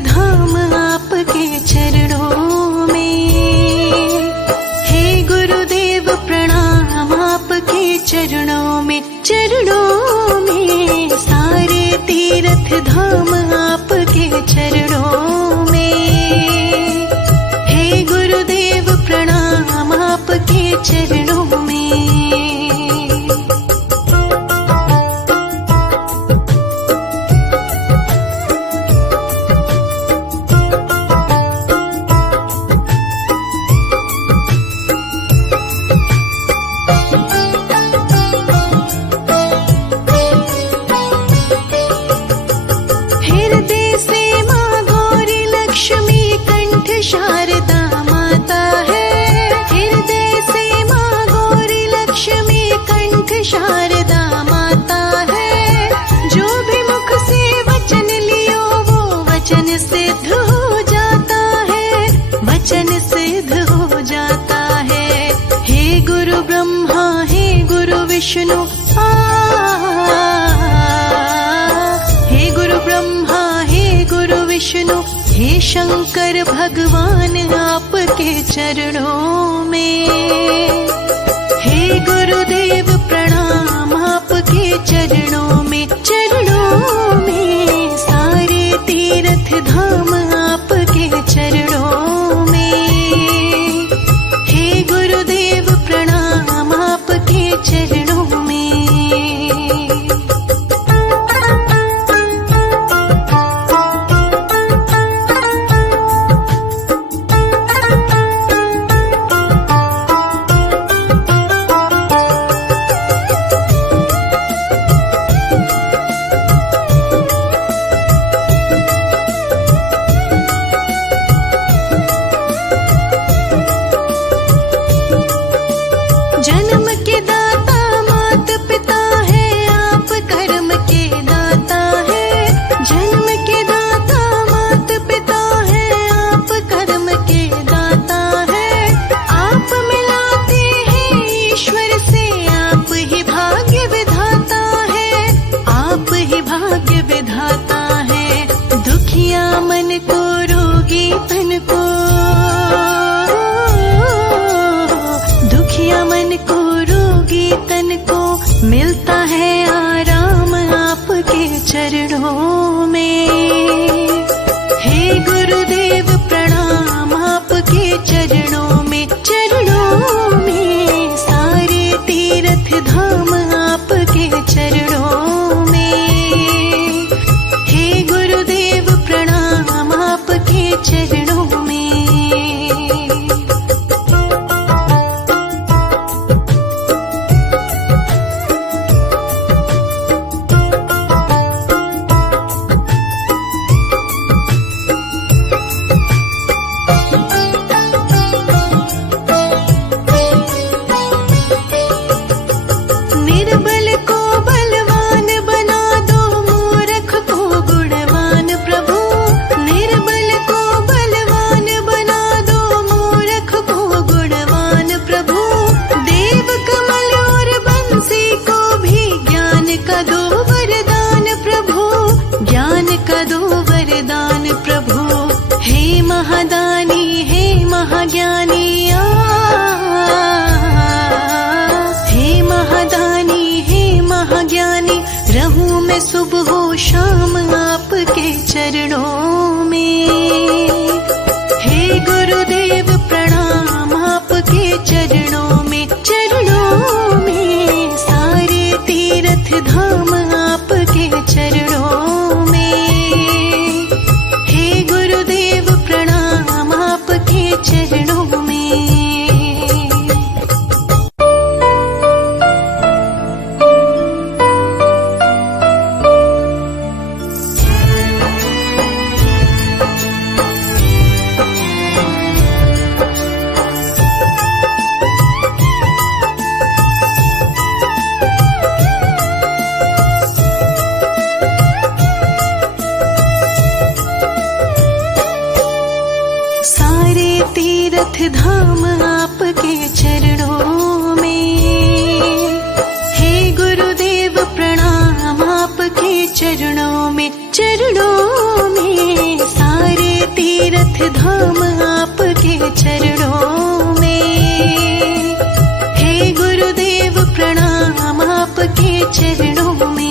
धाम आपके चरणों में। हे गुरुदेव प्रणाम आपके चरणों में, चरणों में। सारे तीर्थ धाम आपके चरणों में। हे गुरुदेव प्रणाम आपके चरणों में। शारदा माता है, हृदय से माँ गौरी लक्ष्मी कंठ शारदा माता है। जो भी मुख से वचन लियो वो वचन सिद्ध हो जाता है, वचन सिद्ध हो जाता है। हे गुरु ब्रह्मा हे गुरु विष्णु, हे गुरु ब्रह्मा हे गुरु विष्णु, हे शंकर भगवान आपके चरणों में। हे गुरुदेव प्रणाम आपके चरणों में, चरणों में। सारे तीर्थ धाम आपके चरणों में। हे गुरुदेव प्रणाम आपके चरणों में। जन्म के दाता मात पिता है, आप कर्म के दाता है। जन्म के दाता मात पिता है, आप कर्म के दाता है। आप मिलाते हैं ईश्वर से, आप ही भाग्य विधाता है, आप ही भाग्य विधाता है। दुखिया मन को रोगी तन को, दुखिया मन को रोगी तन को मिलता है आराम आपके चरणों में। हे गुरुदेव प्रणाम आपके चरणों में, चरणों में। सारे तीर्थ धाम आपके चरणों में। हे गुरुदेव प्रणाम आपके चरणों में। निर्बल को बलवान बना दो, मूर्ख को गुणवान प्रभु। निर्बल को बलवान बना दो, मूर्ख को गुणवान प्रभु। देव कमल और बंसी को भी ज्ञान का दो वरदान प्रभु, ज्ञान का दो वरदान प्रभु। हे महादानी हे महाज्ञानी, हे महादानी हे महाज्ञानी। रहूं मैं सुबह हो शाम आपके चरणों में। हे गुरुदेव प्रणाम आपके चरणों में, चरणों में। सारे तीर्थ धाम आपके चरणों में। हे गुरुदेव प्रणाम आपके चरणों में। तीर्थ धाम आपके चरणों में। हे गुरुदेव प्रणाम आपके चरणों में, चरणों में। सारे तीर्थ धाम आपके चरणों में। हे गुरुदेव प्रणाम आपके चरणों में।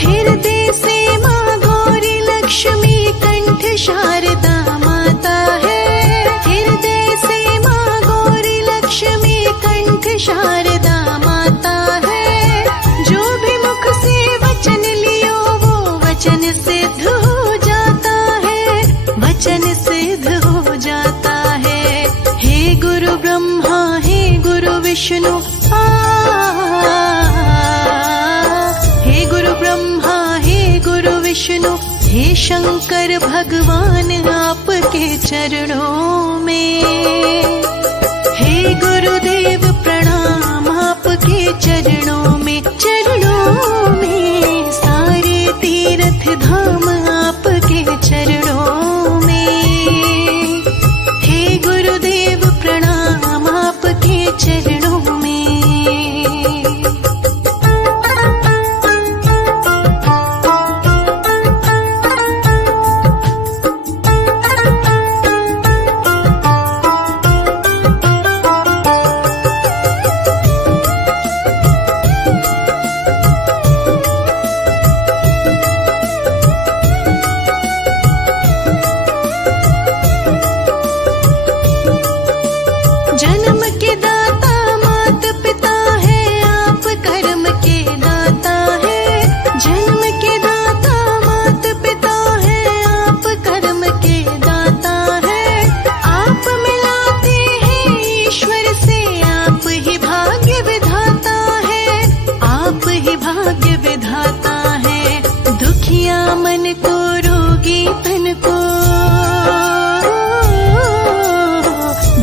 हृदय से माँ गौरी लक्ष्मी कंठ शारदा माता है। हृदय से माँ गौरी लक्ष्मी कंठ शारदा माता है। जो भी मुख से वचन लियो वो वचन सिद्ध हो जाता है, वचन सिद्ध हो जाता है। हे गुरु ब्रह्मा हे गुरु विष्णु हे गुरु ब्रह्मा हे गुरु विष्णु हे शंकर भगवान आपके चरणों में। हे गुरुदेव प्रणाम आपके चरणों में। चरणों में सारे तीर्थ धाम आपके चरणों में। हे गुरुदेव प्रणाम आपके चरणों में। जन्म के दाता मात पिता है आप कर्म के दाता है। जन्म के दाता मात पिता है आप कर्म के दाता है। आप मिलाते हैं ईश्वर से आप ही भाग्य विधाता है, आप ही भाग्य विधाता है। दुखिया मन को रोगी तन को,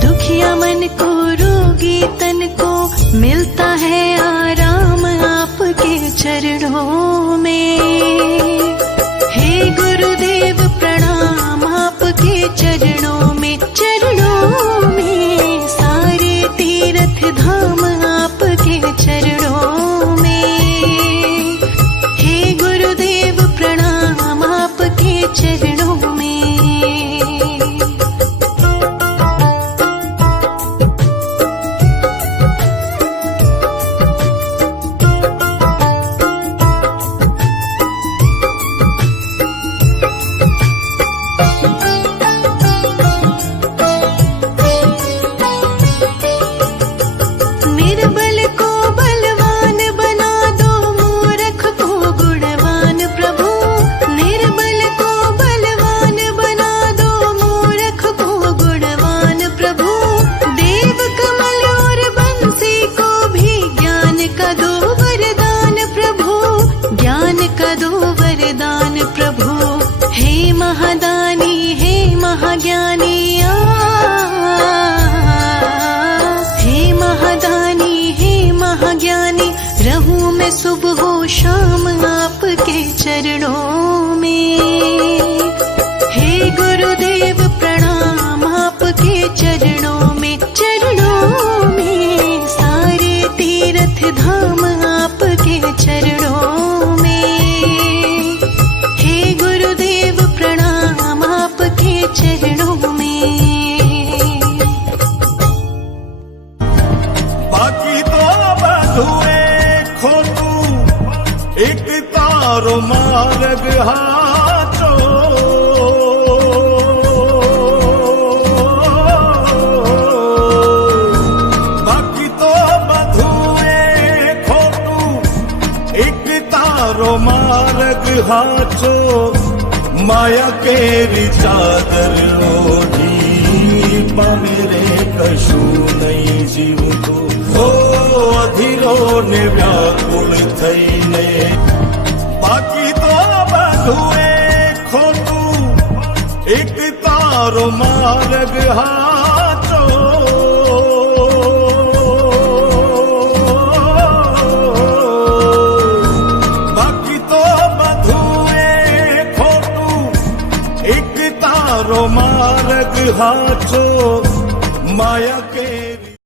दुखिया मन को रोगी तन को मिलता है आराम आपके चरणों में। हे गुरुदेव प्रणाम आपके चरणों में। चरणों में सारे तीर्थ धाम आपके चरणों में। हे गुरुदेव प्रणाम आपके चरणों में। निर्बल को बलवान बना दो, मूर्ख को गुणवान प्रभु। निर्बल को बलवान बना दो, मूर्ख को गुणवान प्रभु। देव कमल और बंसी को भी ज्ञान का दो वरदान प्रभु, ज्ञान का दो वरदान प्रभु। हे महादानी हे महाज्ञानी हे महादानी हे महाज्ञानी रहूं मैं सुबह हो शाम आपके चरणों में। हे गुरुदेव प्रणाम आपके चरणों में। चरणों में सारे तीर्थ धाम आपके चरणों में। हे गुरुदेव प्रणाम आपके चरणों में। बाकी तो बधुए खो तू एक तारो मार्ग हाचो। बाकी तो बधुए खो तू एक तारो मार्ग हाचो। माया केरी चादर ओढ़ी पामेरे कशु नहीं जीव तो। अधीरो ने व्याकुल थईने बाकी तो बधुए खो तू एक तारो मार्ग हाचो। मार्ग हाचो माया के